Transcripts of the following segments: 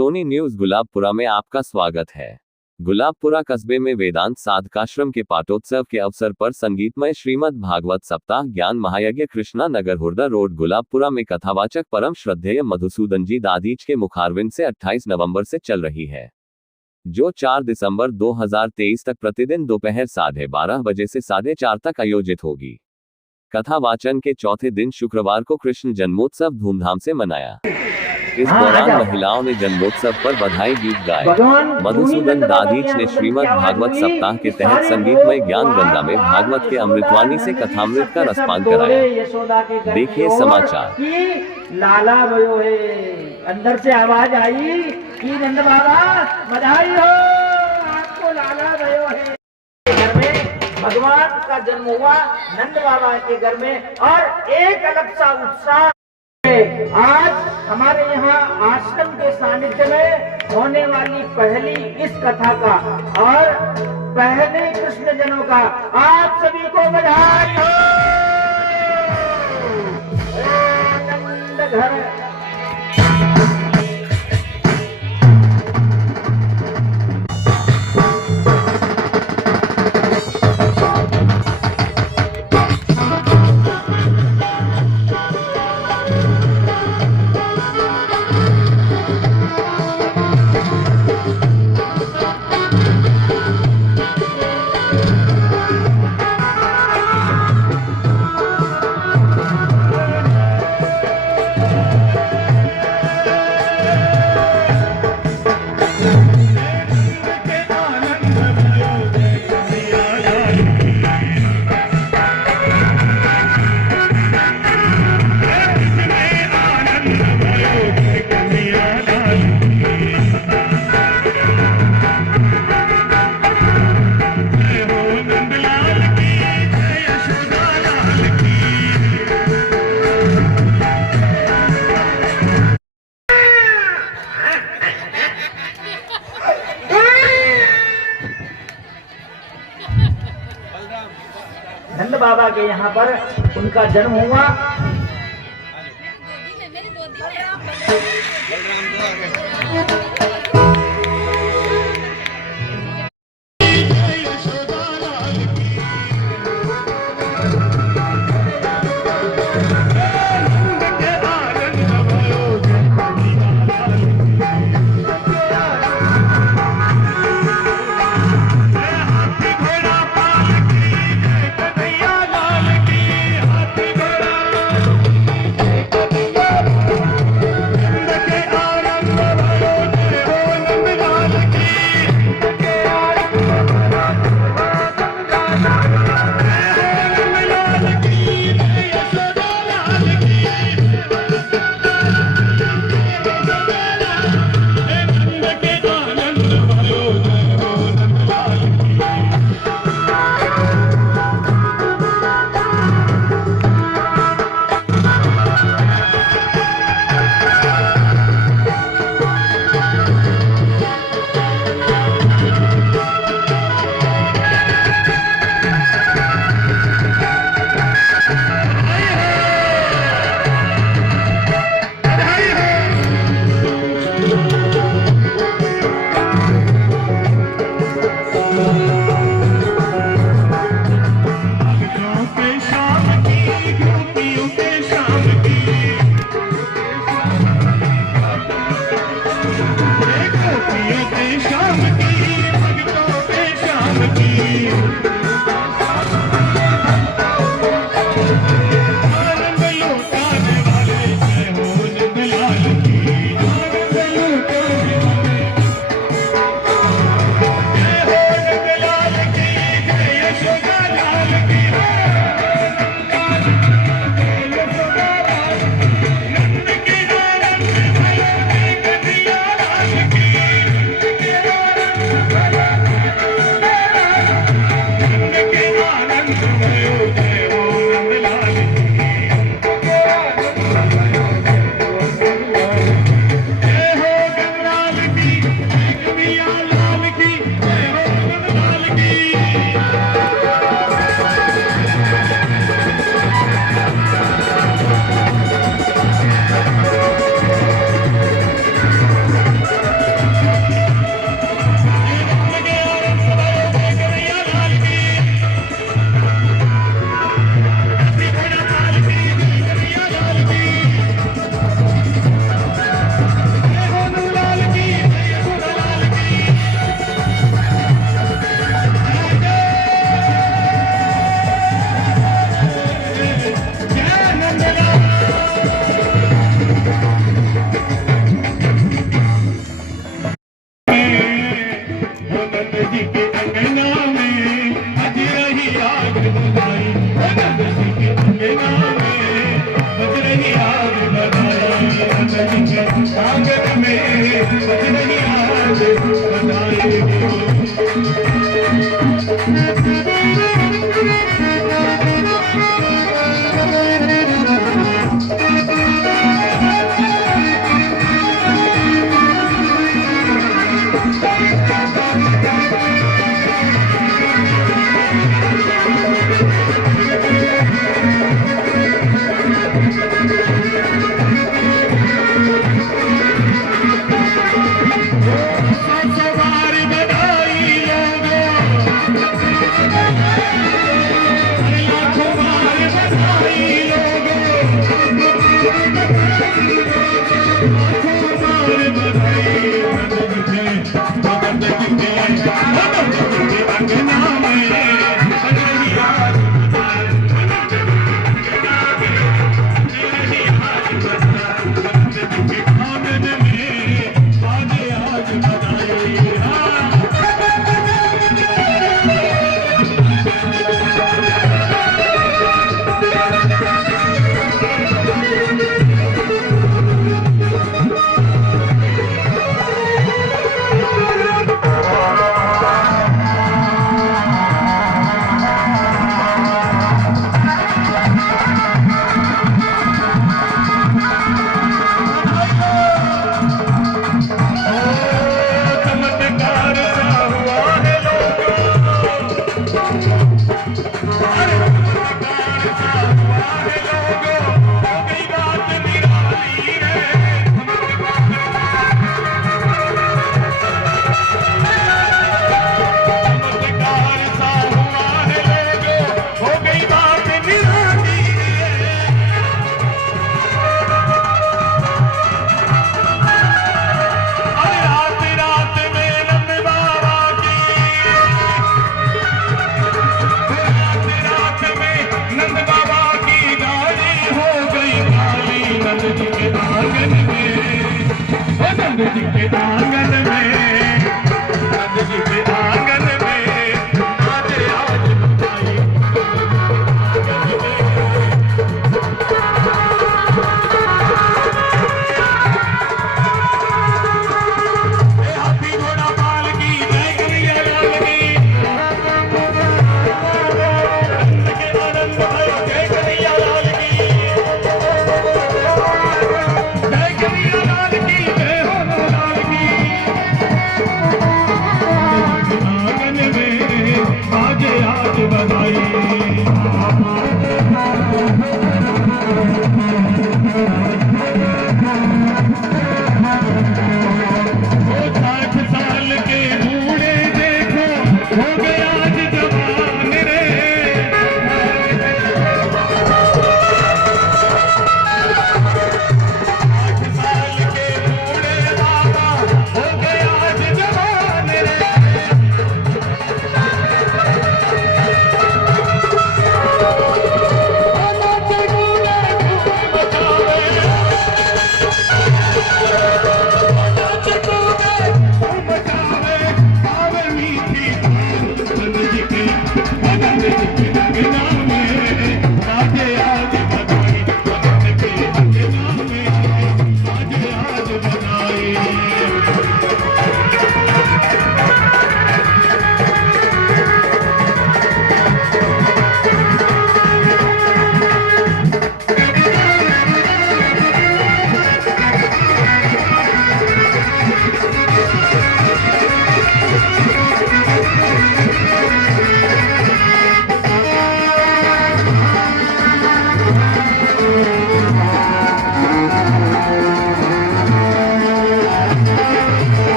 Soni news Gulabpura में आपका स्वागत है। गुलाबपुरा कस्बे में वेदांत साधकाश्रम के पाटोत्सव के अवसर पर संगीतमय श्रीमद् भागवत सप्ताह ज्ञान महायज्ञ कृष्णा नगर हुरदा रोड गुलाबपुरा में कथावाचक परम श्रद्धेय मधुसूदन जी दादीच के मुखारविंद से 28 नवंबर से चल रही है, जो 4 दिसंबर 2023 तक प्रतिदिन दोपहर 12:30 बजे से 4:30 तक आयोजित होगी। कथा वाचन के चौथे दिन शुक्रवार को कृष्ण जन्मोत्सव धूमधाम से मनाया। इस दौरान महिलाओं ने जन्मोत्सव पर बधाई गीत गाए। मधुसूदन दादीच ने श्रीमद् भागवत सप्ताह के तहत संगीतमय ज्ञान गंगा में भागवत के अमृतवाणी से कथामृत का रसपान कराया। देखिए समाचार। लाला भयो है, अंदर से आवाज आई कि नंद बाबा बधाई हो, आपको लाला भयो है। घर में भगवान का जन्म हुआ नंद बाबा के घर में, और एक अलग सा उत्साह आज हमारे यहाँ आश्रम के सानिध्य में होने वाली पहली इस कथा का और पहले कृष्ण जनों का आप सभी को बधाई हो। नंद घर नंद बाबा के यहाँ पर उनका जन्म हुआ। हो गया आज जवान रे।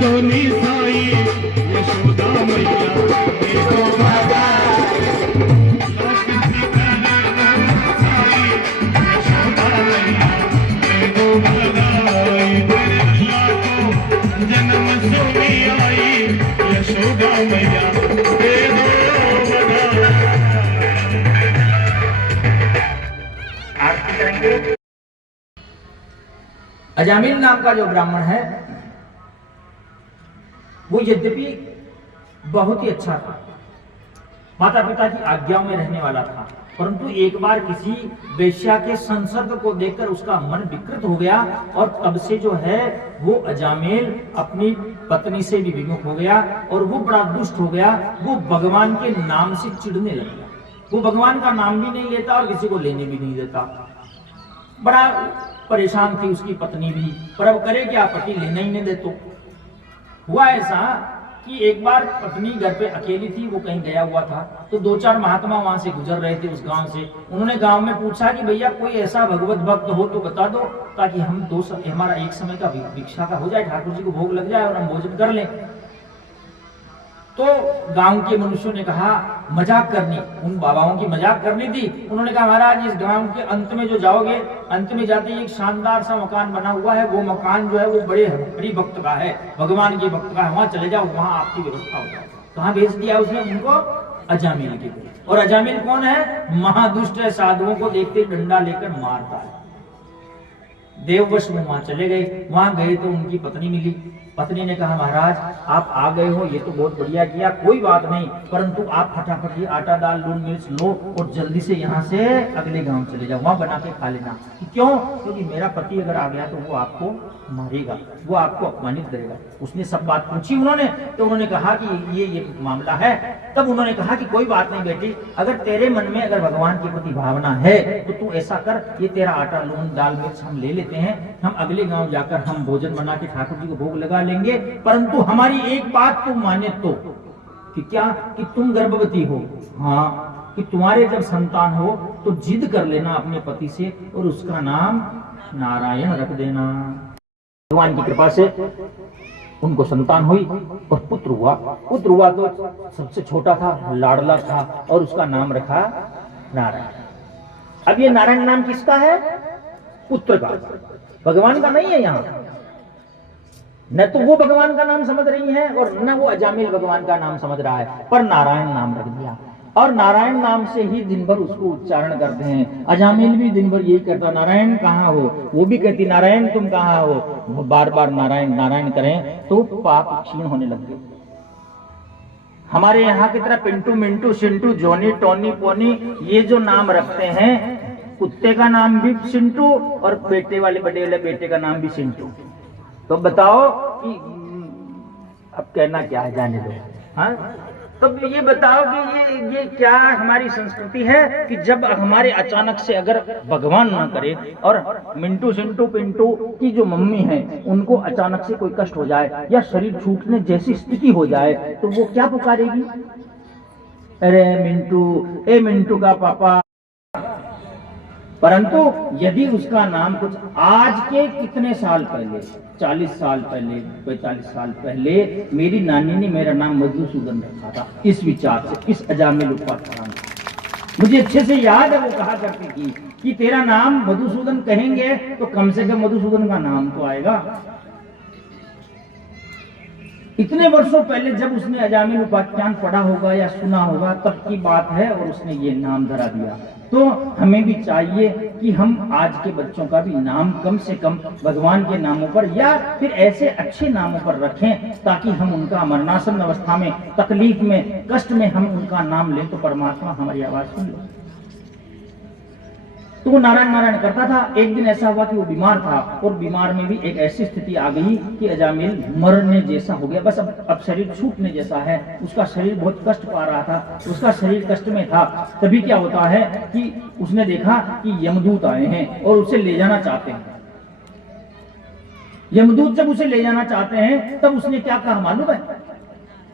सोनी साई यशोदा मैया दे दो बधाई। लक्ष्मी करे साई यशोदा मैया दे दो बधाई। तेरे लल्ला को जन्म सोनी आई यशोदा मैया दे दो बधाई। आरती करेंगे। अजामिल नाम का जो ब्राह्मण है वो यद्यपि बहुत ही अच्छा था, माता पिता की आज्ञाओं में रहने वाला था, परंतु एक बार किसी वेश्या के संसर्ग को देखकर उसका मन विकृत हो गया और तब से जो है वो अजामिल अपनी पत्नी से भी विमुख हो गया और वो बड़ा दुष्ट हो गया। वो भगवान के नाम से चिढ़ने लग गया। वो भगवान का नाम भी नहीं लेता और किसी को लेने भी नहीं देता। बड़ा परेशान थी उसकी पत्नी भी, पर अब करे क्या, पति लेना ही नहीं दे। तो हुआ ऐसा कि एक बार पत्नी घर पे अकेली थी, वो कहीं गया हुआ था, तो दो चार महात्मा वहां से गुजर रहे थे उस गांव से। उन्होंने गांव में पूछा कि भैया कोई ऐसा भगवत भक्त हो तो बता दो, ताकि हम हमारा एक समय का भिक्षा का हो जाए, ठाकुर जी को भोग लग जाए और हम भोजन कर लें। तो गांव के मनुष्यों ने कहा मजाक करनी, उन बाबाओं की मजाक करनी थी। उन्होंने कहा महाराज इस गांव के अंत में जो जाओगे, अंत में जाते ही एक शानदार सा मकान बना हुआ है, वो मकान जो है वो बड़े हरि भक्त का है, भगवान के भक्त का है, वहां चले जाओ, वहां आपकी व्यवस्था हो जाए। कहाँ भेज दिया उसने उनको? अजामिल के। और अजामिल कौन है? महादुष्ट है, साधुओं को देखते डंडा लेकर मारता है। देववश में वहां चले गए। वहां गए तो उनकी पत्नी मिली। पत्नी ने कहा महाराज आप आ गए हो, ये तो बहुत बढ़िया किया, कोई बात नहीं, परंतु आप फटाफट ये आटा दाल लून मिर्च लो और जल्दी से यहाँ से अगले गांव चले जाओ, वहां बना के खा लेना। क्यों? क्योंकि मेरा पति अगर आ गया तो वो आपको मारेगा, वो आपको अपमानित करेगा। उसने सब बात पूछी उन्होंने, तो उन्होंने कहा कि ये मामला है। तब उन्होंने कहा कि कोई बात नहीं बेटी, अगर तेरे मन में अगर भगवान के प्रति भावना है तो तू ऐसा कर, ये तेरा आटा लून दाल मिर्च हम ले लेते हैं, हम अगले गांव जाकर हम भोजन बना के ठाकुर जी को भोग लगा लेंगे, परंतु हमारी एक बात तू माने तो, कि क्या? कि तुम गर्भवती हो, हाँ, कि तुम्हारे जब संतान हो तो जिद कर लेना अपने पति से और उसका नाम नारायण रख देना। भगवान की कृपा से उनको संतान हुई और पुत्र हुआ। पुत्र हुआ तो सबसे छोटा था, लाडला था, और उसका नाम रखा नारायण। अब ये नारायण नाम किसका है? पुत्र का, भगवान का नहीं है। यहाँ न तो वो भगवान का नाम समझ रही है और न वो अजामिल भगवान का नाम समझ रहा है, पर नारायण नाम रख दिया। और नारायण नाम से ही दिन भर उसको उच्चारण करते हैं। अजामिल भी दिन भर यही करता, नारायण कहाँ हो, वो भी कहती नारायण तुम कहाँ हो, वो बार बार नारायण नारायण करें तो पाप क्षीण होने लग गए। हमारे यहाँ की तरह पिंटू मिंटू सिंटू जोनी टोनी पोनी ये जो नाम रखते हैं, कुत्ते का नाम भी सिंटू और बेटे वाले बड़े वाले बेटे का नाम भी सिंटू। तो बताओ कि अब कहना क्या है, जाने दो। हाँ, तो ये बताओ कि ये क्या हमारी संस्कृति है कि जब हमारे अचानक से अगर भगवान ना करे और मिंटू सिंटू पिंटू की जो मम्मी है उनको अचानक से कोई कष्ट हो जाए या शरीर छूटने जैसी स्थिति हो जाए तो वो क्या पुकारेगी? अरे मिंटू, ए मिंटू का पापा। परंतु यदि उसका नाम कुछ आज के कितने साल पहले, 40 साल पहले, 45 साल पहले मेरी नानी ने मेरा नाम मधुसूदन रखा था, इस विचार से, इस अजामिल उपाख्यान से। मुझे अच्छे से याद है, वो कहा करती थी कि तेरा नाम मधुसूदन कहेंगे तो कम से कम मधुसूदन का नाम तो आएगा। इतने वर्षों पहले जब उसने अजामिल उपाख्यान पढ़ा होगा या सुना होगा तब की बात है और उसने ये नाम धरा दिया। तो हमें भी चाहिए कि हम आज के बच्चों का भी नाम कम से कम भगवान के नामों पर या फिर ऐसे अच्छे नामों पर रखें ताकि हम उनका मरणासन अवस्था में, तकलीफ में, कष्ट में हम उनका नाम लें तो परमात्मा हमारी आवाज सुन ले। तो वो नारायण नारायण करता था। एक दिन ऐसा हुआ कि वो बीमार था और बीमार में भी एक ऐसी स्थिति आ गई कि अजामिल मरने जैसा हो गया, बस अब शरीर छूटने जैसा है। उसका शरीर बहुत कष्ट पा रहा था, उसका शरीर कष्ट में था। तभी क्या होता है कि उसने देखा कि यमदूत आए हैं और उसे ले जाना चाहते हैं। यमदूत जब उसे ले जाना चाहते हैं तब उसने क्या कहा मालूम है?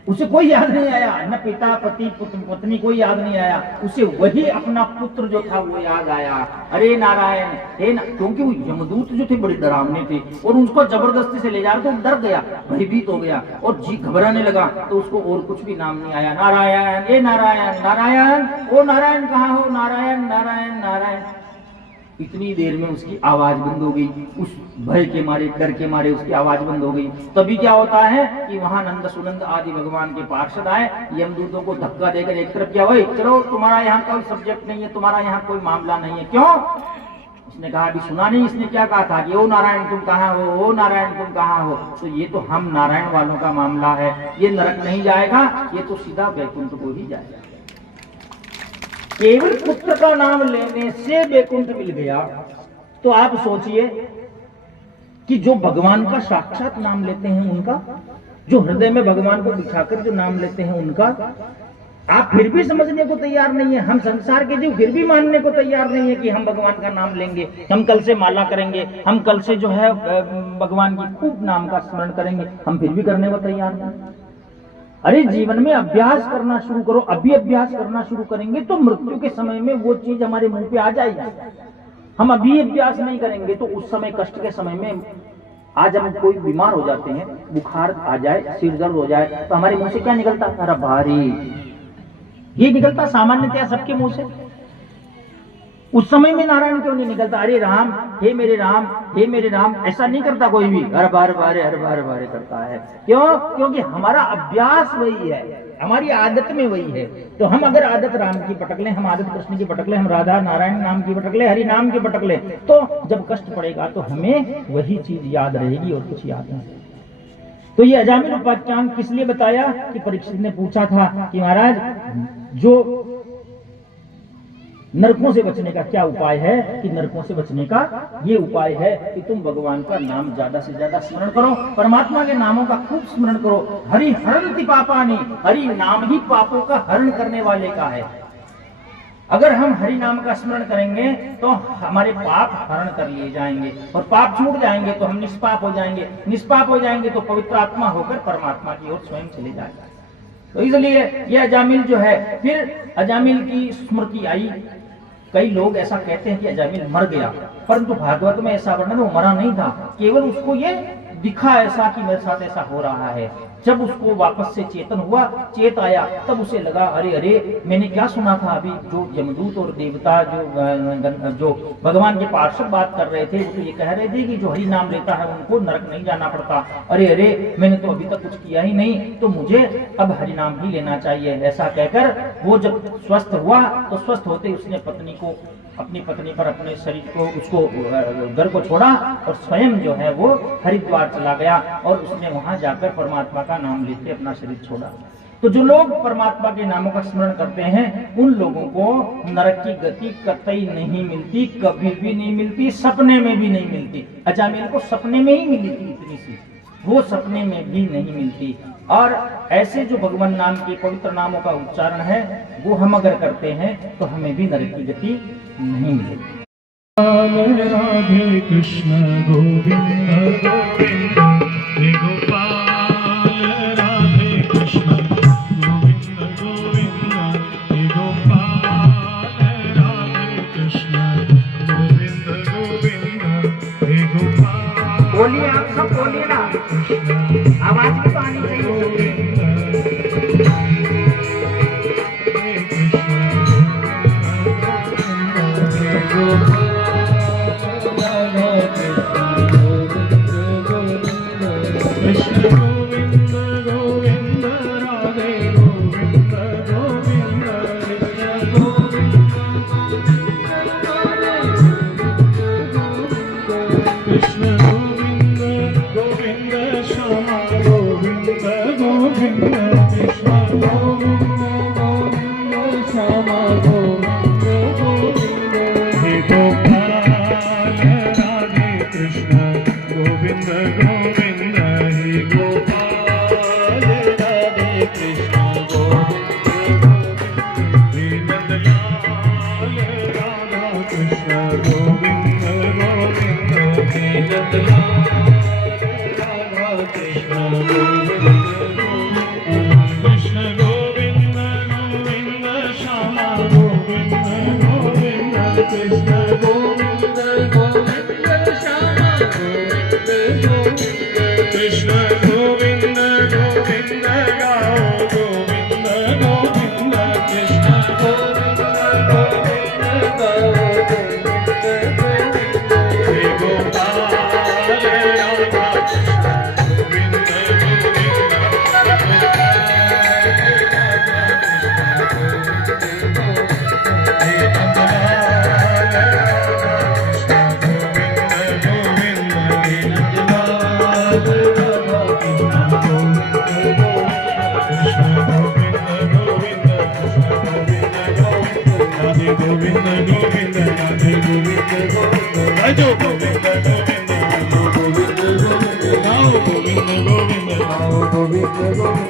उसे कोई याद नहीं आया, न पिता पति पुत्र पत्नी कोई याद नहीं आया, उसे वही अपना पुत्र जो था वो याद आया। अरे नारायण क्योंकि वो यमदूत जो थे बड़े डरावने थे और उसको जबरदस्ती से ले जा रहे तो डर गया, भयभीत हो गया और जी घबराने लगा, तो उसको और कुछ भी नाम नहीं आया। नारायण ए नारायण नारायण, ओ नारायण कहाँ हो, नारायण नारायण नारायण। इतनी देर में उसकी आवाज बंद हो गई, उस भय के मारे डर के मारे उसकी आवाज बंद हो गई। तभी क्या होता है कि वहां नंद सुनंद आदि भगवान के पार्षद आए, यमदूतों को धक्का देकर एक तरफ किया, भाई चलो तुम्हारा यहाँ कोई सब्जेक्ट नहीं है, तुम्हारा यहाँ कोई मामला नहीं है। क्यों? इसने कहा अभी सुना नहीं इसने क्या कहा था कि ओ नारायण तुम कहाँ हो, ओ नारायण तुम कहाँ हो। तो ये तो हम नारायण वालों का मामला है, ये नरक नहीं जाएगा, ये तो सीधा वैकुंठ को ही जाएगा। केवल पुत्र का नाम लेने से वैकुंठ मिल गया, तो आप सोचिए कि जो भगवान का साक्षात नाम लेते हैं उनका, जो हृदय में भगवान को बिठाकर जो नाम लेते हैं उनका, आप फिर भी समझने को तैयार नहीं है। हम संसार के जीव फिर भी मानने को तैयार नहीं है कि हम भगवान का नाम लेंगे, हम कल से माला करेंगे, हम कल से जो है भगवान की खूब नाम का स्मरण करेंगे, हम फिर भी करने को तैयार नहीं। अरे जीवन में अभ्यास करना शुरू करो, अभी अभ्यास करना शुरू करेंगे तो मृत्यु के समय में वो चीज हमारे मुंह पे आ जाएगी। हम अभी अभ्यास नहीं करेंगे तो उस समय कष्ट के समय में, आज हम कोई बीमार हो जाते हैं, बुखार आ जाए, सिर दर्द हो जाए, तो हमारे मुंह से क्या निकलता है? अरे भारी, ये निकलता सामान्यतया सबके मुंह से। उस समय में नारायण क्यों नहीं निकलता? अरे राम, हे मेरे राम, हे मेरे राम, ऐसा नहीं करता कोई भी, हर बार बारे करता है। क्यों? क्योंकि हमारा अभ्यास वही है, हमारी आदत में वही है। तो हम अगर आदत राम की पटक लें, हम आदत कृष्ण की पटक लें, हम राधा नारायण नाम की पटक लें, हरि नाम की पटक लें, तो जब कष्ट पड़ेगा तो हमें वही चीज याद रहेगी और कुछ याद नहीं। तो ये अजामिल उपाख्यान किस लिए बताया कि परीक्षित ने पूछा था कि महाराज जो नरकों से बचने का क्या उपाय है, कि नरकों से बचने का ये उपाय है कि तुम भगवान का नाम ज्यादा से ज्यादा स्मरण करो, परमात्मा के नामों का खूब स्मरण करो। हरि हरन्ति पापानि, हरि नाम ही पापों का हरण करने वाले का है। अगर हम हरि नाम का स्मरण करेंगे तो हमारे पाप हरण कर लिए जाएंगे और पाप छूट जाएंगे तो हम निष्पाप हो जाएंगे, निष्पाप हो जाएंगे तो पवित्र आत्मा होकर परमात्मा की ओर स्वयं चले जाएगा। तो इसलिए यह अजामिल जो है, फिर अजामिल की स्मृति आई। कई लोग ऐसा कहते हैं कि अजामिल मर गया, परंतु भागवत में ऐसा वर्णन, वो मरा नहीं था, केवल उसको ये दिखा ऐसा कि मेरे साथ ऐसा हो रहा है। जब उसको वापस से चेतन हुआ, चेत आया, तब उसे लगा अरे मैंने क्या सुना था अभी, जो यमदूत और देवता जो भगवान के पार्षद बात कर रहे थे, वो तो ये कह रहे थे कि जो हरि नाम लेता है उनको नरक नहीं जाना पड़ता। अरे मैंने तो अभी तक कुछ किया ही नहीं, तो मुझे अब हरि नाम ही लेना चाहिए। ऐसा कहकर वो जब स्वस्थ हुआ तो स्वस्थ होते उसने अपनी पत्नी पर अपने शरीर को, उसको घर को छोड़ा और स्वयं जो है वो हरिद्वार चला गया और उसने वहां जाकर परमात्मा का नाम लेते अपना शरीर छोड़ा। तो जो लोग परमात्मा के नामों का स्मरण करते हैं उन लोगों को नरक की गति कतई नहीं मिलती, कभी भी नहीं मिलती, सपने में भी नहीं मिलती। अजामिल को सपने में ही मिली थी इतनी सी, वो सपने में भी नहीं मिलती। और ऐसे जो भगवान नाम के पवित्र नामों का उच्चारण है वो हम अगर करते हैं तो हमें भी नरक की गति नहीं मिलेगी। राधे कृष्ण गोविंद गोविंद हे गोपाल, राधे कृष्ण गोविंद गोविंद हे गोपाल, राधे कृष्ण गोविंद गोविंद हे गोपाल। बोलिए, आप सब बोलिए ना, आवाज भी तो आनी चाहिए। कृष्ण गोविंद गोविंद राधे गोविंद गोविंद कृष्ण गोविंद कृष्ण गोविंद गोविंद श्यामा गोविंद गोविंद कृष्ण गोविंद गोविंद श्यामा गोविंद गोविंद हे गोपाल, राधे कृष्ण गोविंद गोविंद हे गोपाल, राधे कृष्ण गोविंद गोविंद हे नंदलाल, राधा कृष्ण गोविंद गोविंद हे नंदलाल, राधा कृष्ण गोविंद गोविंद। कृष्ण गोविंद गोविंद श्यामा गोविंद गोविंद कृष्ण गोविंद गोविंद गाओ गोविंद गोविंद कृष्ण गोविंद गोविंद गाओ गोविंद गोविंद हे गोपाल राधा कृष्ण गोविंद गोविंद गोविंद राधे गोविंद गोविंद राजो गोविंद गोविंद गोविंद गोविंद गाओ गोविंद गोविंद गाओ गोविंद गोविंद